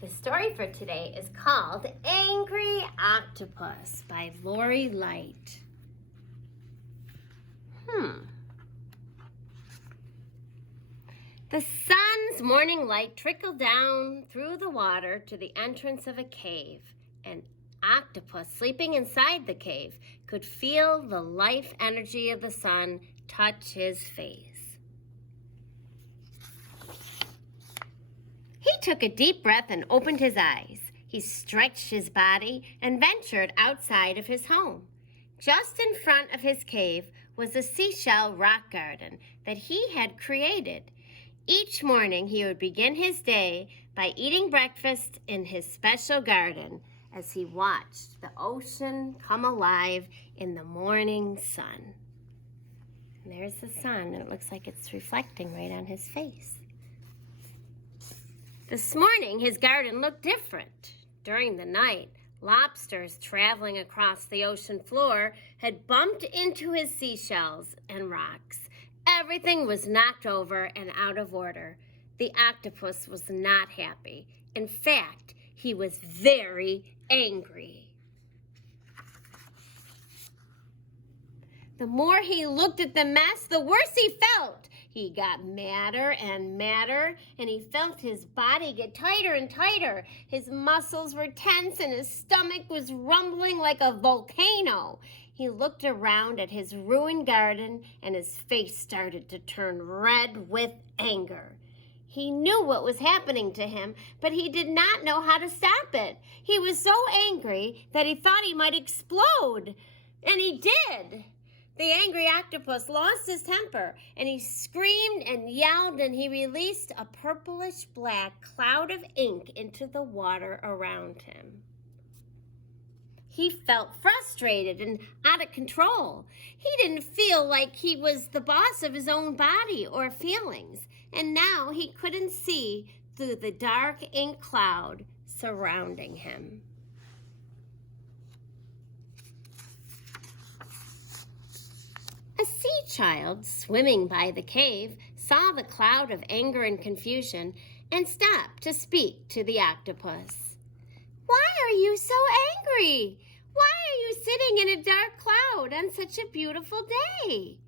The story for today is called Angry Octopus by Lite. The sun's morning light trickled down through the water to the entrance of a cave. An octopus sleeping inside the cave could feel the life energy of the sun touch his face. He took a deep breath and opened his eyes. He stretched his body and ventured outside of his home. Just in front of his cave was a seashell rock garden that he had created. Each morning he would begin his day by eating breakfast in his special garden as he watched the ocean come alive in the morning sun. And there's the sun, and it looks like it's reflecting right on his face. This morning, his garden looked different. During the night, lobsters traveling across the ocean floor had bumped into his seashells and rocks. Everything was knocked over and out of order. The octopus was not happy. In fact, he was very angry. The more he looked at the mess, the worse he felt. He got madder and madder, and he felt his body get tighter and tighter. His muscles were tense, and his stomach was rumbling like a volcano. He looked around at his ruined garden, and his face started to turn red with anger. He knew what was happening to him, but he did not know how to stop it. He was so angry that he thought he might explode, and he did. The angry octopus lost his temper, and he screamed and yelled, and he released a purplish-black cloud of ink into the water around him. He felt frustrated and out of control. He didn't feel like he was the boss of his own body or feelings, and now he couldn't see through the dark ink cloud surrounding him. A sea child swimming by the cave saw the cloud of anger and confusion and stopped to speak to the octopus. "Why are you so angry? Why are you sitting in a dark cloud on such a beautiful day?"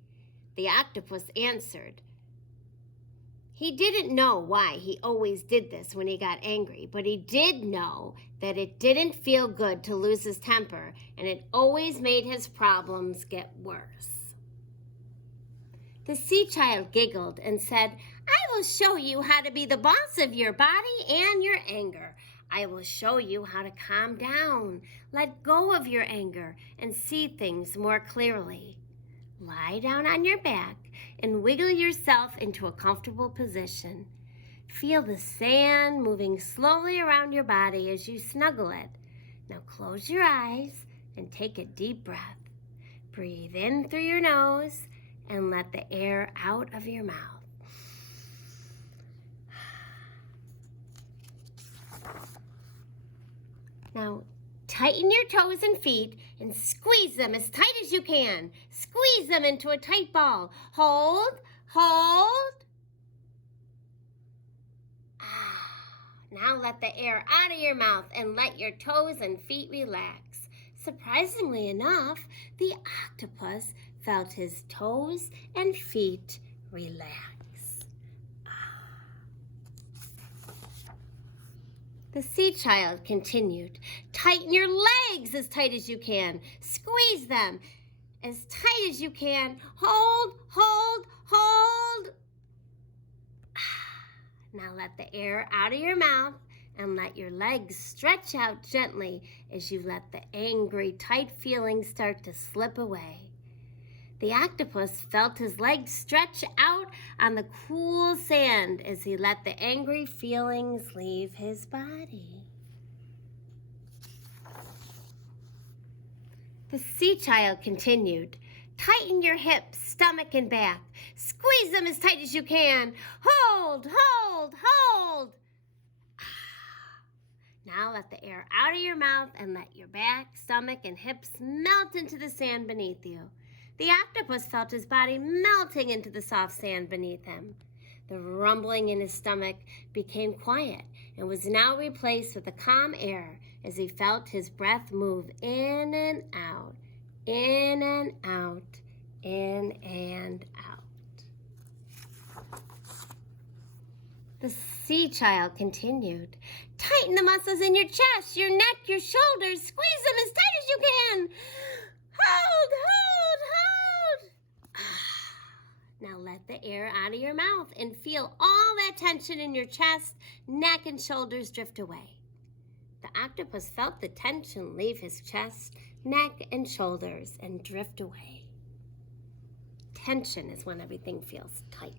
The octopus answered. He didn't know why he always did this when he got angry, but he did know that it didn't feel good to lose his temper, and it always made his problems get worse. The sea child giggled and said, "I will show you how to be the boss of your body and your anger. I will show you how to calm down, let go of your anger, and see things more clearly. Lie down on your back and wiggle yourself into a comfortable position. Feel the sand moving slowly around your body as you snuggle it. Now close your eyes and take a deep breath. Breathe in through your nose and let the air out of your mouth. Now, tighten your toes and feet and squeeze them as tight as you can. Squeeze them into a tight ball. Hold, hold. Now let the air out of your mouth and let your toes and feet relax. Surprisingly enough, the octopus felt his toes and feet relax. The sea child continued, "Tighten your legs as tight as you can. Squeeze them as tight as you can. Hold, hold, hold." Now let the air out of your mouth and let your legs stretch out gently as you let the angry, tight feelings start to slip away. The octopus felt his legs stretch out on the cool sand as he let the angry feelings leave his body. The sea child continued, "Tighten your hips, stomach, and back. Squeeze them as tight as you can. Hold, hold, hold." Now let the air out of your mouth and let your back, stomach, and hips melt into the sand beneath you. The octopus felt his body melting into the soft sand beneath him. The rumbling in his stomach became quiet, and was now replaced with a calm air as he felt his breath move in and out, in and out, in and out. The sea child continued. Tighten the muscles in your chest, your neck, your shoulders. Squeeze them as tight as you can. Hold, hold, hold. Now let the air out of your mouth and feel all that tension in your chest, neck, and shoulders drift away. The octopus felt the tension leave his chest, neck, and shoulders and drift away. Tension is when everything feels tight.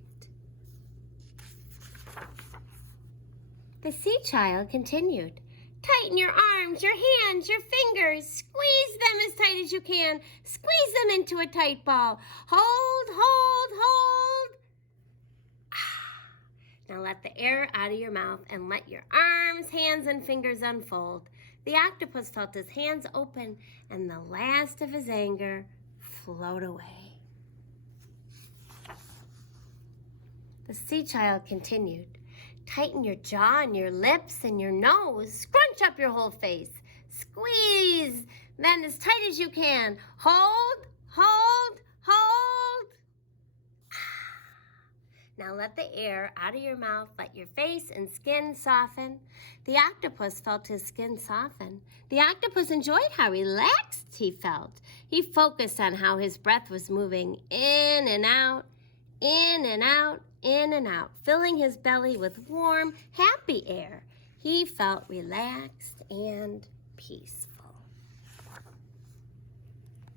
The sea child continued. Tighten your arms, your hands, your fingers. Squeeze them as tight as you can. Squeeze them into a tight ball. Hold, hold, hold. Now let the air out of your mouth and let your arms, hands, and fingers unfold. The octopus felt his hands open and the last of his anger float away. The sea child continued. Tighten your jaw and your lips and your nose. Scrunch up your whole face. Squeeze, then as tight as you can. Hold, hold, hold. Now let the air out of your mouth. Let your face and skin soften. The octopus felt his skin soften. The octopus enjoyed how relaxed he felt. He focused on how his breath was moving in and out, in and out, in and out, filling his belly with warm, happy air. He felt relaxed and peaceful.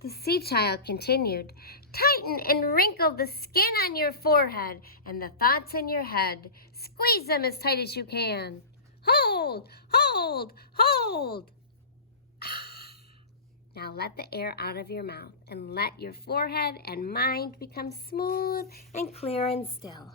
The sea child continued. Tighten and wrinkle the skin on your forehead and the thoughts in your head. Squeeze them as tight as you can. Hold, hold, hold. Now let the air out of your mouth and let your forehead and mind become smooth and clear and still.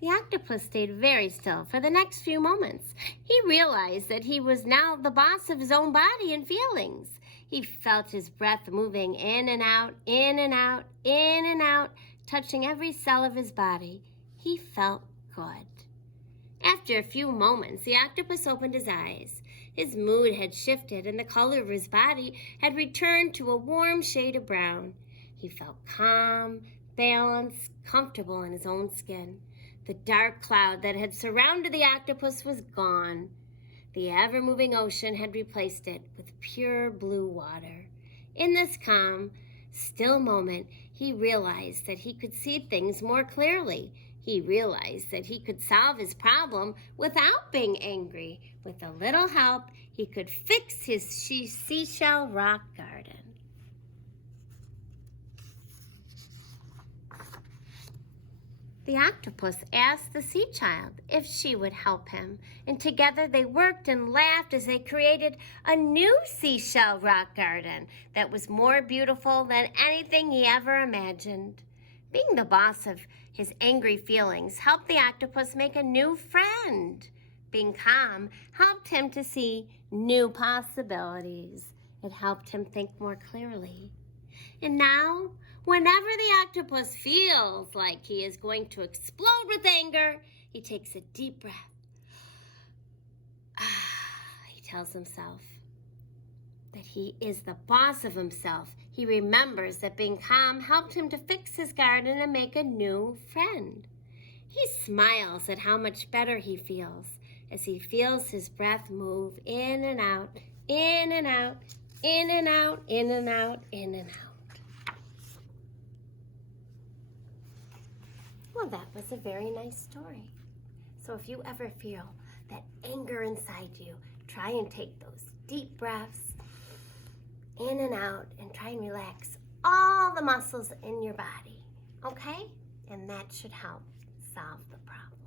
The octopus stayed very still for the next few moments. He realized that he was now the boss of his own body and feelings. He felt his breath moving in and out, in and out, in and out, touching every cell of his body. He felt good. After a few moments, the octopus opened his eyes. His mood had shifted and the color of his body had returned to a warm shade of brown. He felt calm, balanced, comfortable in his own skin. The dark cloud that had surrounded the octopus was gone. The ever-moving ocean had replaced it with pure blue water. In this calm, still moment, he realized that he could see things more clearly. He realized that he could solve his problem without being angry. With a little help, he could fix his seashell rock garden. The octopus asked the sea child if she would help him, and together they worked and laughed as they created a new seashell rock garden that was more beautiful than anything he ever imagined. Being the boss of his angry feelings helped the octopus make a new friend. Being calm helped him to see new possibilities. It helped him think more clearly. And now, whenever the octopus feels like he is going to explode with anger, he takes a deep breath. He tells himself that he is the boss of himself. He remembers that being calm helped him to fix his garden and make a new friend. He smiles at how much better he feels as he feels his breath move in and out, in and out, in and out, in and out, in and out. Well, that was a very nice story. So if you ever feel that anger inside you, try and take those deep breaths in and out and try and relax all the muscles in your body, okay? And that should help solve the problem.